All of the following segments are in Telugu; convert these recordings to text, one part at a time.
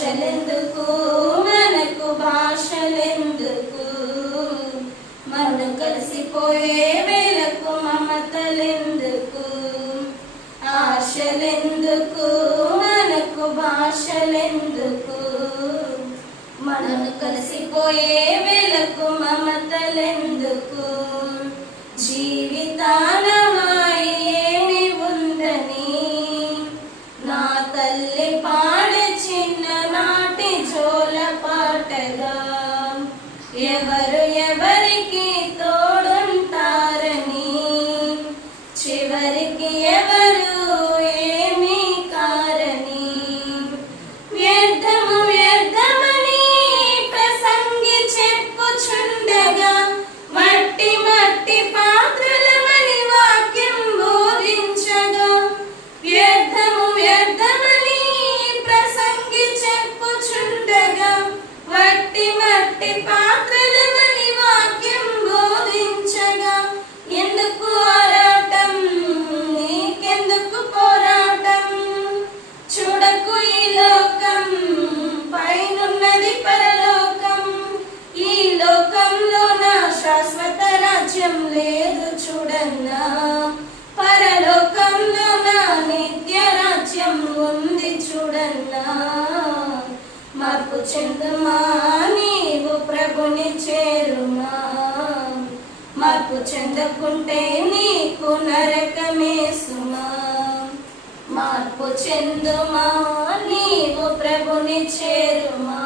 ఆశలెందుకు మనకు భాషలెందుకు, మను కలిసిపోయే వేలకు మమతలెందుకు. ఆశలెందుకు మనకు భాషలెందుకు, మనను కలిసిపోయే వేలకు మమతలెందుకు. జీవితాన హాయి ఏమి ఉందని నా తల్లి పాడే చిన్ననాటి జోల పాటగా, ఎవరు ఎవరికి తోడుంటారని చివరికి ఎవరు ఏమీ కారని. వ్యర్థము వ్యర్థమని ప్రసంగి చెప్పుచుండగా, మట్టి మట్టి పాత్రలమని వాక్యం బోధించగా. వ్యర్థము వ్యర్థమని ప్రసంగి చెప్పుచుండగా, మట్టి మట్టి పాత్రలమని వాక్యం బోధించగా. ఎందుకు ఆరాటం నీకెందుకు పోరాటం, చూడకు ఈ లోకం పైనున్నది పరలోకం. ఈ లోకంలో నా శాశ్వత రాజ్యం లేదు చూడన్నా, పరలోకంలో నా నిత్య రాజ్యం ఉంది చూడన్నా. మార్పు చెందుమా నీవు ప్రభుని చేరుమా, మార్పు చెందకుంటే నీకు నరకమే సుమా. మార్పు చెందుమా నీవు ప్రభుని చేరుమా,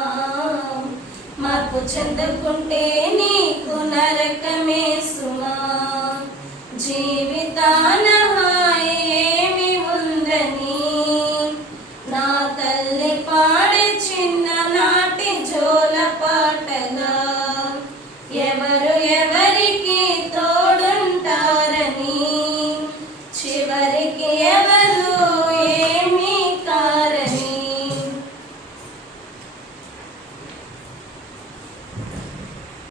మార్పు చెందకుంటే నీకు నరకమే సుమా. జీవితాన హాయి ఏమి ఉందని నా తల్లి పాడే చిన్ననాటి జోల పాటగా, ఎవరు ఎవరు